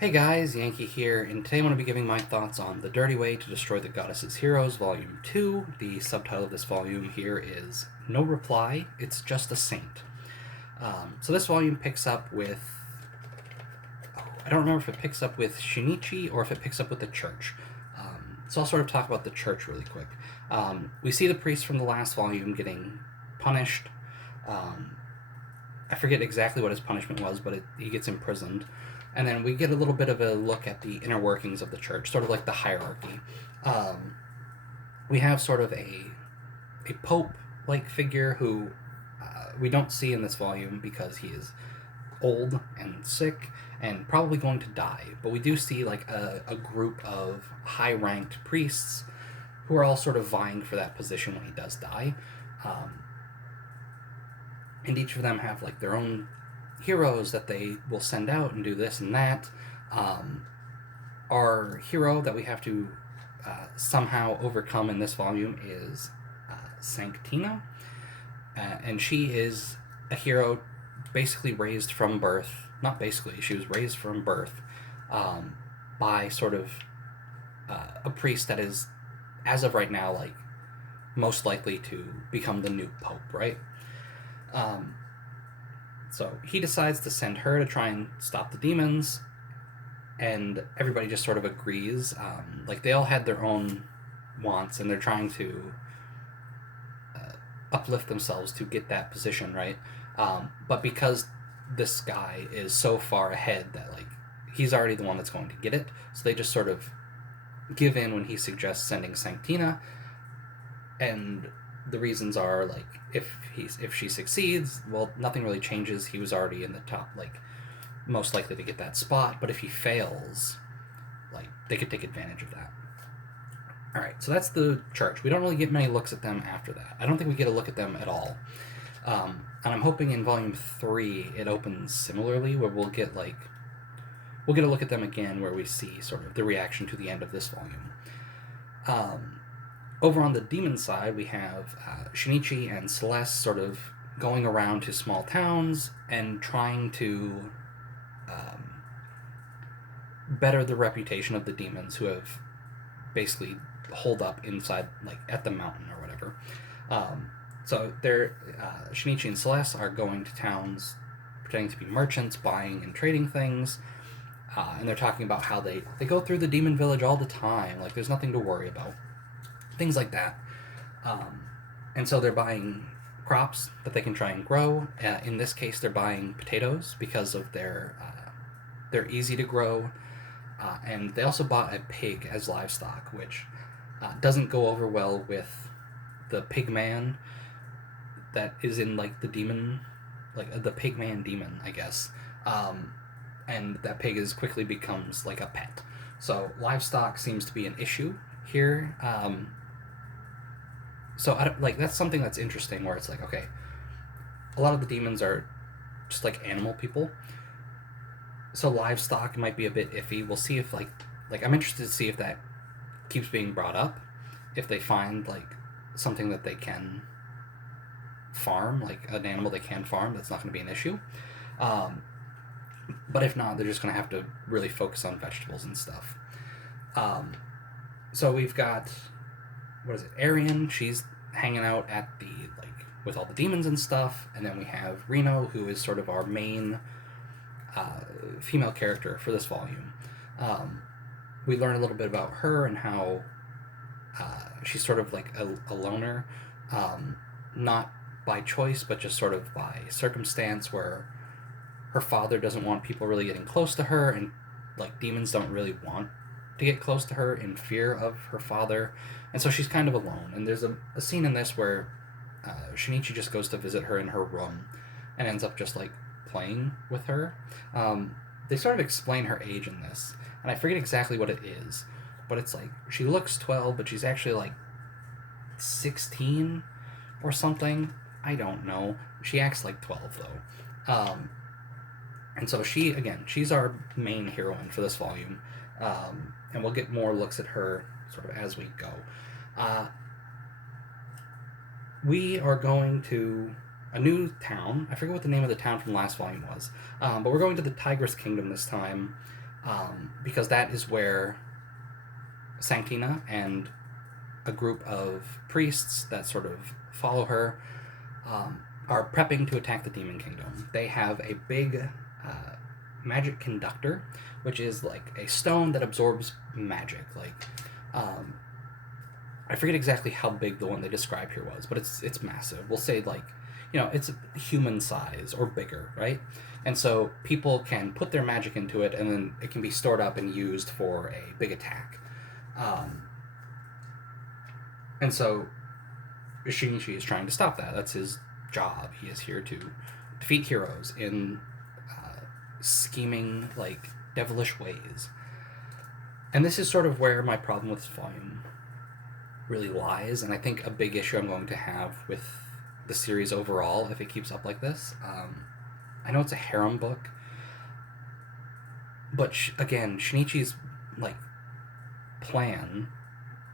Hey guys, Yankee here, and today I want to be giving my thoughts on The Dirty Way to Destroy the Goddess's Heroes, Volume 2. The subtitle of this volume here is No Reply, It's Just a Saint. So this volume picks up with... I don't remember if it picks up with Shinichi or if it picks up with the church. So I'll sort of talk about the church really quick. We see the priest from the last volume getting punished. Um, I forget exactly what his punishment was, but he gets imprisoned. And then we get a little bit of a look at the inner workings of the church, sort of like the hierarchy. Um, we have sort of a pope-like figure who we don't see in this volume because he is old and sick and probably going to die. But we do see like a group of high-ranked priests who are all sort of vying for that position when he does die. Um, and each of them have like their own heroes that they will send out and do this and that. Um, our hero that we have to somehow overcome in this volume is Sanctina, and she is a hero basically raised from birth. Not basically, she was raised from birth um, by sort of a priest that is, as of right now, like most likely to become the new pope, right? Um, so he decides to send her to try and stop the demons, and everybody just sort of agrees. Like they all had their own wants, and they're trying to uplift themselves to get that position, right? But because this guy is so far ahead that like he's already the one that's going to get it, so they just sort of give in when he suggests sending Sanctina, and the reasons are like if she succeeds, well, nothing really changes. He was already in the top, like most likely to get that spot. But if he fails, like they could take advantage of that. All right, so that's the church. We don't really get many looks at them after that. I don't think we get a look at them at all. And I'm hoping in volume 3 it opens similarly, where we'll get a look at them again, where we see sort of the reaction to the end of this volume. Over on the demon side, we have Shinichi and Celeste sort of going around to small towns and trying to better the reputation of the demons who have basically holed up inside, like at the mountain or whatever. So they're Shinichi and Celeste are going to towns, pretending to be merchants, buying and trading things, and they're talking about how they go through the demon village all the time. Like there's nothing to worry about, things like that. And so they're buying crops that they can try and grow. In this case, they're buying potatoes because of they're easy to grow, and they also bought a pig as livestock, which doesn't go over well with the pig man that is in like the demon, like the pig man demon, I guess. And that pig is quickly becomes like a pet. So livestock seems to be an issue here. So I don't, like that's something that's interesting where it's like, okay, a lot of the demons are just like animal people, so livestock might be a bit iffy. We'll see if like I'm interested to see if that keeps being brought up, if they find like something that they can farm, like an animal they can farm, that's not going to be an issue. um, but if not, they're just going to have to really focus on vegetables and stuff. um, so we've got, what is it, Arian, she's hanging out at the, like, with all the demons and stuff, and then we have Reno, who is sort of our main female character for this volume. Um, we learn a little bit about her and how she's sort of like a loner, not by choice, but just sort of by circumstance, where her father doesn't want people really getting close to her, and like demons don't really want to get close to her in fear of her father, and so she's kind of alone. And there's a scene in this where Shinichi just goes to visit her in her room and ends up just like playing with her. They sort of explain her age in this, and I forget exactly what it is, but it's like she looks 12, but she's actually like 16 or something. I don't know. She acts like 12 though. And so she's our main heroine for this volume, and we'll get more looks at her sort of as we go. Uh, we are going to a new town. I forget what the name of the town from last volume was, but we're going to the Tigress Kingdom this time. because that is where Sanctina and a group of priests that sort of follow her are prepping to attack the Demon Kingdom. They have a big magic conductor, which is like a stone that absorbs magic. Like, I forget exactly how big the one they describe here was, but it's massive. We'll say like, it's human size or bigger, right? And so people can put their magic into it, and then it can be stored up and used for a big attack. And so Shinichi is trying to stop that. That's his job. He is here to defeat heroes in scheming, like, devilish ways. And this is sort of where my problem with this volume really lies, and I think a big issue I'm going to have with the series overall if it keeps up like this. I know it's a harem book, but again, Shinichi's like plan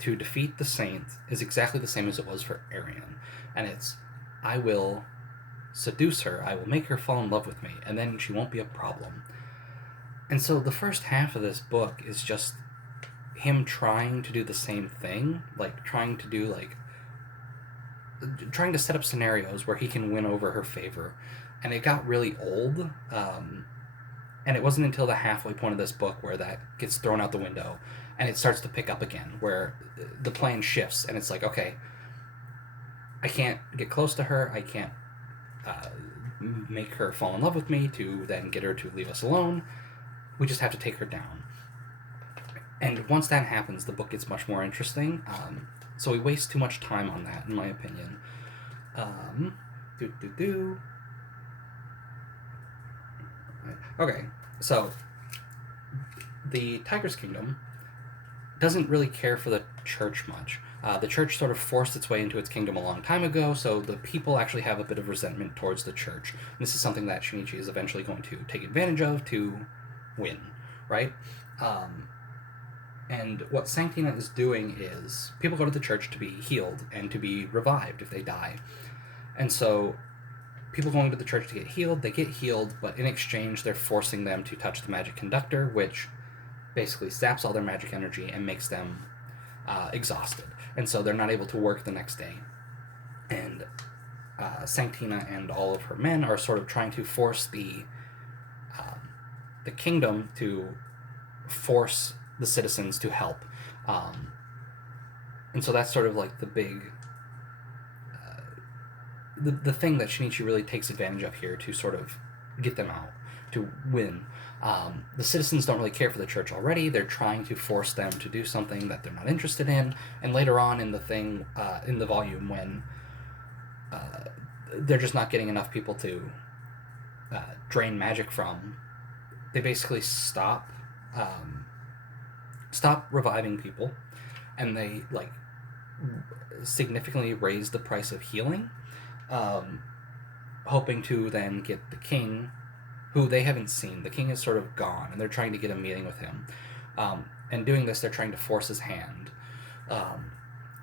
to defeat the Saint is exactly the same as it was for Arian, and it's, I will seduce her, I will make her fall in love with me, and then she won't be a problem. And so the first half of this book is just him trying to do the same thing, like trying to set up scenarios where he can win over her favor, and it got really old. And it wasn't until the halfway point of this book where that gets thrown out the window, and it starts to pick up again, where the plan shifts, and it's like, okay, I can't get close to her, I can't make her fall in love with me to then get her to leave us alone. We just have to take her down. And once that happens, the book gets much more interesting. So we waste too much time on that, in my opinion. Okay, so the Tiger's Kingdom doesn't really care for the church much. The church sort of forced its way into its kingdom a long time ago, so the people actually have a bit of resentment towards the church. And this is something that Shinichi is eventually going to take advantage of to win, right? And what Sanctina is doing is, people go to the church to be healed and to be revived if they die. And so people going to the church to get healed, they get healed, but in exchange they're forcing them to touch the magic conductor, which basically saps all their magic energy and makes them exhausted. And so they're not able to work the next day. And Sanctina and all of her men are sort of trying to force the kingdom to force the citizens to help. And so that's sort of like the big the thing that Shinichi really takes advantage of here to sort of get them out, to win. The citizens don't really care for the church already. They're trying to force them to do something that they're not interested in. And later on in the thing, in the volume, when they're just not getting enough people to drain magic from, they basically stop reviving people, and they like significantly raise the price of healing, hoping to then get the king, who they haven't seen. The king is sort of gone, and they're trying to get a meeting with him. And doing this, they're trying to force his hand.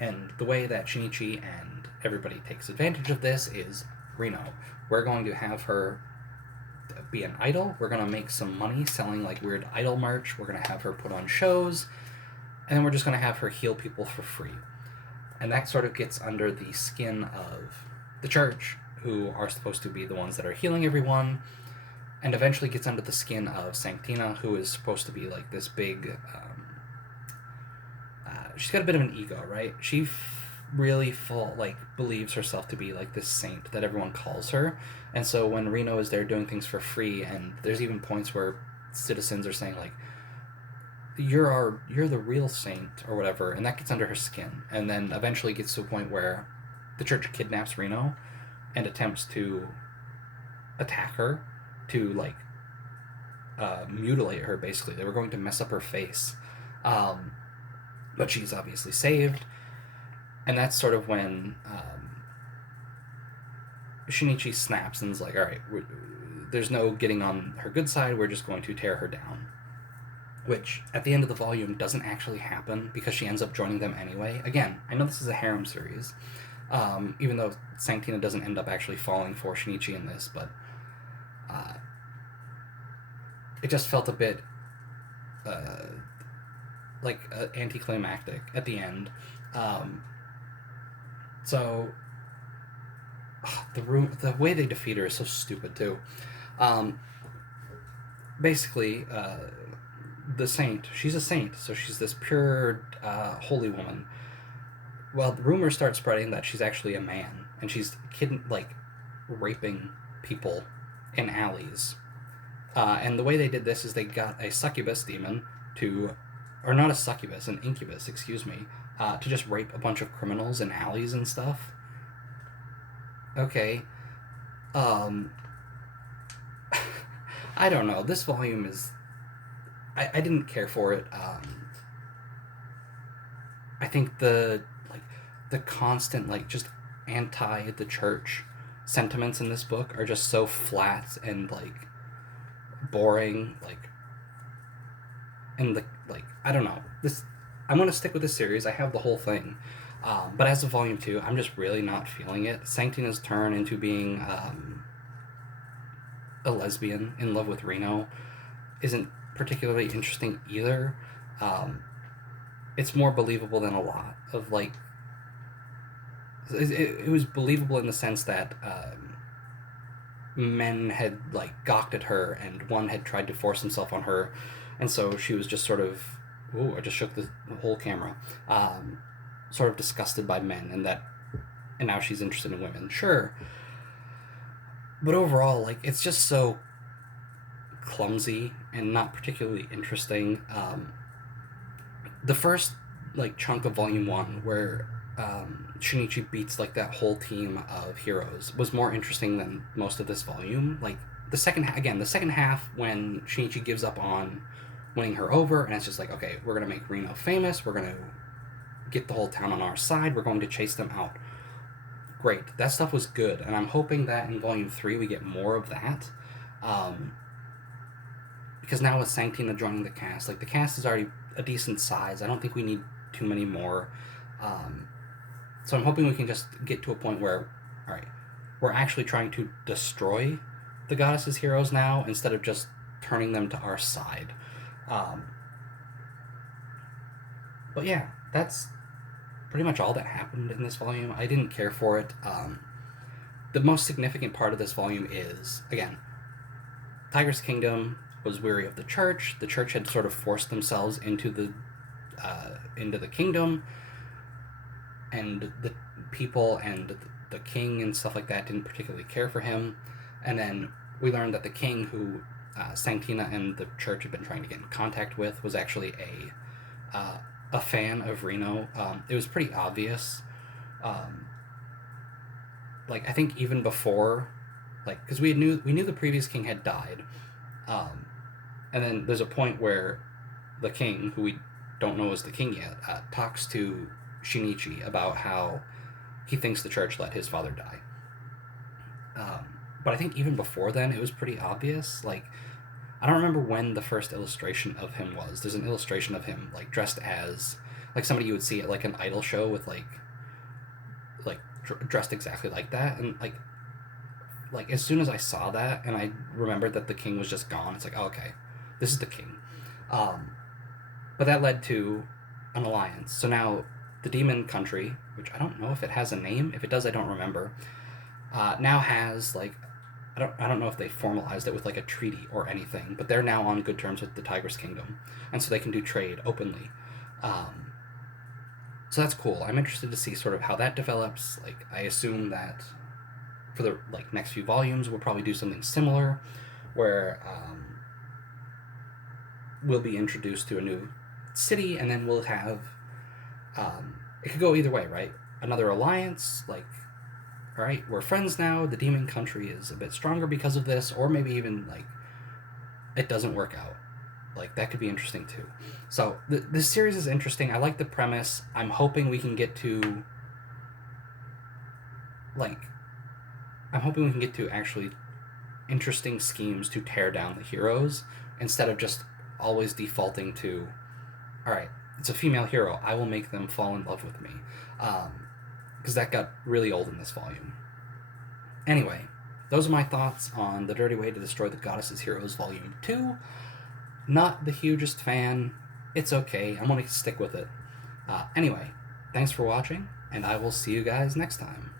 And the way that Shinichi and everybody takes advantage of this is, Reno, we're going to have her be an idol. We're going to make some money selling like weird idol merch. We're going to have her put on shows, and then we're just going to have her heal people for free. And that sort of gets under the skin of the church, who are supposed to be the ones that are healing everyone, and eventually gets under the skin of Sanctina, who is supposed to be like this big she's got a bit of an ego, right? She really believes herself to be like this saint that everyone calls her. And so when Reno is there doing things for free, and there's even points where citizens are saying like, you're the real saint or whatever, and that gets under her skin, and then eventually gets to a point where the church kidnaps Reno and attempts to attack her, to like mutilate her. Basically, they were going to mess up her face, but she's obviously saved. And that's sort of when Shinichi snaps and is like, all right, there's no getting on her good side, we're just going to tear her down. Which, at the end of the volume, doesn't actually happen, because she ends up joining them anyway. Again, I know this is a harem series, even though Sanctina doesn't end up actually falling for Shinichi in this, but it just felt a bit anticlimactic at the end. Um, so the way they defeat her is so stupid too. Um, basically, the saint, she's a saint, so she's this pure holy woman. Well, the rumors start spreading that she's actually a man, and she's raping people in alleys. And the way they did this is they got a succubus demon to, or not a succubus, an incubus, excuse me, to just rape a bunch of criminals in alleys and stuff. Okay. Um, I don't know. This volume is. I didn't care for it. I think the constant just anti the church sentiments in this book are just so flat and boring, and I don't know. This I'm gonna stick with this series. I have the whole thing. But as of volume 2, I'm just really not feeling it. Sanctina's turn into being a lesbian in love with Reno isn't particularly interesting either. It's more believable than a lot of it was believable in the sense that men had gawked at her, and one had tried to force himself on her, and so she was just sort of, ooh, I just shook the whole camera, sort of disgusted by men, and now she's interested in women. Sure, but overall, it's just so clumsy and not particularly interesting. The first chunk of volume 1, where Shinichi beats that whole team of heroes, was more interesting than most of this volume. The second half, when Shinichi gives up on winning her over, and it's just okay, we're gonna make Reno famous, we're gonna get the whole town on our side, we're going to chase them out. Great, that stuff was good, and I'm hoping that in volume 3 we get more of that. Because now with Sanctina joining the cast, the cast is already a decent size. I don't think we need too many more. So I'm hoping we can just get to a point where, all right, we're actually trying to destroy the goddess's heroes now, instead of just turning them to our side. But yeah, that's pretty much all that happened in this volume. I didn't care for it. The most significant part of this volume is, again, Tigress Kingdom was weary of the church. The church had sort of forced themselves into the kingdom, and the people and the king and stuff like that didn't particularly care for him. And then we learned that the king, who Sanctina and the church had been trying to get in contact with, was actually a fan of Reno. It was pretty obvious. I think even before, because we knew the previous king had died. And then there's a point where the king, who we don't know is the king yet, talks to Shinichi about how he thinks the church let his father die. But I think even before then, it was pretty obvious. I don't remember when the first illustration of him was. There's an illustration of him dressed as somebody you would see at an idol show with dressed exactly like that, and as soon as I saw that and I remembered that the king was just gone, it's oh, okay, this is the king. But that led to an alliance. So now the demon country, which I don't know if it has a name. If it does, I don't remember. Now has I don't know if they formalized it with a treaty or anything, but they're now on good terms with the Tigress Kingdom, and so they can do trade openly. So that's cool. I'm interested to see sort of how that develops. I assume that for the next few volumes, we'll probably do something similar, where we'll be introduced to a new city, and then we'll have it could go either way, right? Another alliance, all right, we're friends now, the demon country is a bit stronger because of this, or maybe even it doesn't work out. That could be interesting too. So this series is interesting. I like the premise. I'm hoping we can get to actually interesting schemes to tear down the heroes, instead of just always defaulting to, all right, it's a female hero, I will make them fall in love with me, because that got really old in this volume. Anyway, those are my thoughts on The Dirty Way to Destroy the Goddess's Heroes Volume 2. Not the hugest fan. It's okay. I'm going to stick with it. Anyway, thanks for watching, and I will see you guys next time.